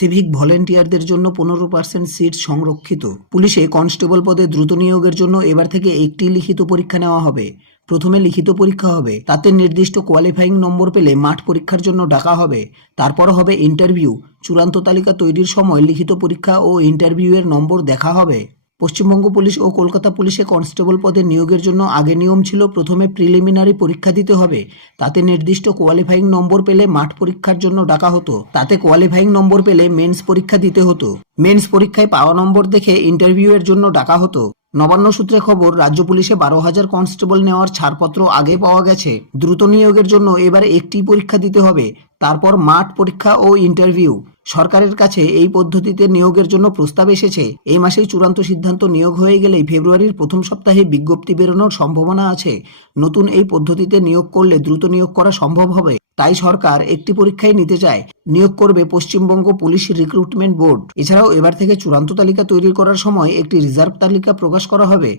Civic ভলেন্টিয়ারদের জন্য 15% seat সংরক্ষিত। পুলিশে কনস্টেবল পদে দ্রুত নিয়োগের জন্য এবার থেকে একটি লিখিত পরীক্ষা নেওয়া হবে। প্রথমে লিখিত পরীক্ষা হবে, তাতে নির্দিষ্ট কোয়ালিফাইং নম্বর পেলে মাঠ পরীক্ষার জন্য ডাকা হবে। তারপর হবে ইন্টারভিউ। চূড়ান্ত তালিকা তৈরির সময় লিখিত পরীক্ষা ও ইন্টারভিউয়ের নম্বর দেখা হবে। পশ্চিমবঙ্গ পুলিশ ও কলকাতা পুলিশে কনস্টেবল পদে নিয়োগের জন্য আগে নিয়ম ছিল প্রথমে প্রিলিমিনারি পরীক্ষা দিতে হবে, তাতে নির্দিষ্ট কোয়ালিফাইং নম্বর পেলে মাঠ পরীক্ষার জন্য ডাকা হতো। তাতে কোয়ালিফাইং নম্বর পেলে মেন্স পরীক্ষা দিতে হতো। মেন্স পরীক্ষায় পাওয়া নম্বর দেখে ইন্টারভিউয়ের জন্য ডাকা হতো। নবান্ন সূত্রে খবর, রাজ্য পুলিশে 12,000 কনস্টেবল নেওয়ার ছাড়পত্র আগে পাওয়া গেছে। দ্রুত নিয়োগের জন্য এবার একটি পরীক্ষা দিতে হবে, তারপর মাঠ পরীক্ষা ও ইন্টারভিউ। সরকারের কাছে এই পদ্ধতিতে নিয়োগের জন্য প্রস্তাব এসেছে। এই মাসেই চূড়ান্ত সিদ্ধান্ত নিয়োগ হয়ে গেলেই ফেব্রুয়ারির প্রথম সপ্তাহে বিজ্ঞপ্তি বেরোনোর সম্ভাবনা আছে। নতুন এই পদ্ধতিতে নিয়োগ করলে দ্রুত নিয়োগ করা সম্ভব হবে, তাই সরকার একটি পরীক্ষায় নিতে চায়। নিয়োগ করবে পশ্চিমবঙ্গ পুলিশ রিক্রুটমেন্ট বোর্ড। এছাড়াও এবার থেকে চূড়ান্ত তালিকা তৈরি করার সময় একটি রিজার্ভ তালিকা প্রকাশ করা হবে।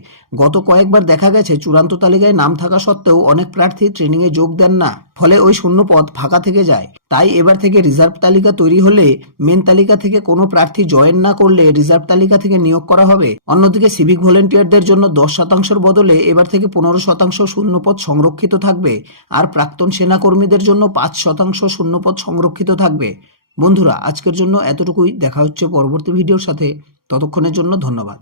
গত কয়েকবার দেখা গেছে চূড়ান্ত তালিকায় নাম থাকা সত্ত্বেও অনেক প্রার্থী ট্রেনিংয়ে যোগ দেন না, ফলে ওই শূন্য পদ ফাঁকা থেকে যায়। তাই এবার থেকে রিজার্ভ তালিকা তৈরি হলে মেন তালিকা থেকে কোনো প্রার্থী জয়েন না করলে রিজার্ভ তালিকা থেকে নিয়োগ করা হবে। অন্যদিকে সিভিক ভলেন্টিয়ারদের জন্য 10%-এর বদলে এবার থেকে 15% শূন্যপদ সংরক্ষিত থাকবে, আর প্রাক্তন সেনাকর্মীদের জন্য 5% শূন্যপদ সংরক্ষিত থাকবে। বন্ধুরা, আজকের জন্য এতটুকুই। দেখা হচ্ছে পরবর্তী ভিডিওর সাথে। ততক্ষণের জন্য ধন্যবাদ।